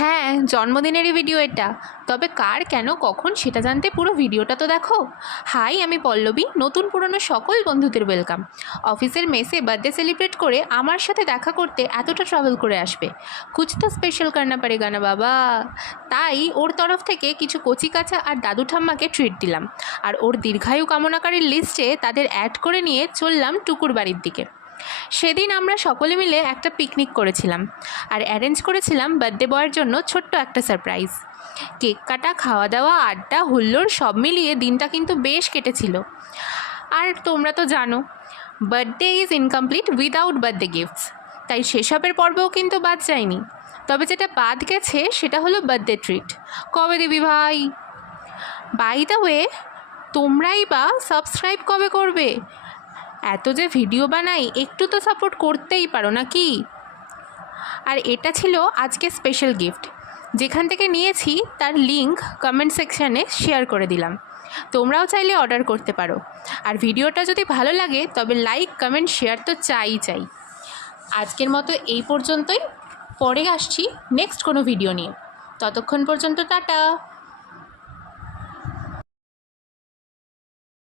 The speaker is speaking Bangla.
হ্যাঁ, জন্মদিনেরই ভিডিও এটা। তবে কার, কেন, কখন সেটা জানতে পুরো ভিডিওটা তো দেখো। হাই, আমি পল্লবী। নতুন পুরনো সকল বন্ধুদের ওয়েলকাম। অফিসের মেসে বার্থডে সেলিব্রেট করে আমার সাথে দেখা করতে এতটা ট্রাভেল করে আসবে, কুছ তো স্পেশাল করনা পারেগা না বাবা। তাই ওর তরফ থেকে কিছু কচিকাঁচা আর দাদু ঠাম্মাকে ট্রিট দিলাম, আর ওর দীর্ঘায়ু কামনাকারীর লিস্টে তাদের অ্যাড করে নিয়ে চললাম টুকুর বাড়ির দিকে। সেদিন আমরা সকলে মিলে একটা পিকনিক করেছিলাম আর অ্যারেঞ্জ করেছিলাম বার্থডে বয়ের জন্য ছোট্ট একটা সারপ্রাইজ। কেক কাটা, খাওয়া দাওয়া, আড্ডা, হুল্লোড় সব মিলিয়ে দিনটা কিন্তু বেশ কেটেছিল। আর তোমরা তো জানো, birthday is incomplete without birthday gifts. তাই সেসবের পর্বও কিন্তু বাদ যায়নি। তবে যেটা বাদ গেছে সেটা হলো বার্থডে ট্রিট। কবে দিবি ভাই? বাই দ্য ওয়ে, তোমরাই বা সাবস্ক্রাইব কবে করবে? এত যে ভিডিও বানাই, একটু তো সাপোর্ট করতেই পারো নাকি? আর এটা ছিল আজকে স্পেশাল গিফট, যেখান থেকে নিয়েছি তার লিংক কমেন্ট সেকশানে শেয়ার করে দিলাম। তোমরাও চাইলে অর্ডার করতে পারো। আর ভিডিওটা যদি ভালো লাগে তবে লাইক, কমেন্ট, শেয়ার তো চাই। আজকের মতো এই পর্যন্তই। পরে আসছি নেক্সট কোনো ভিডিও নিয়ে। ততক্ষণ পর্যন্ত টাটা।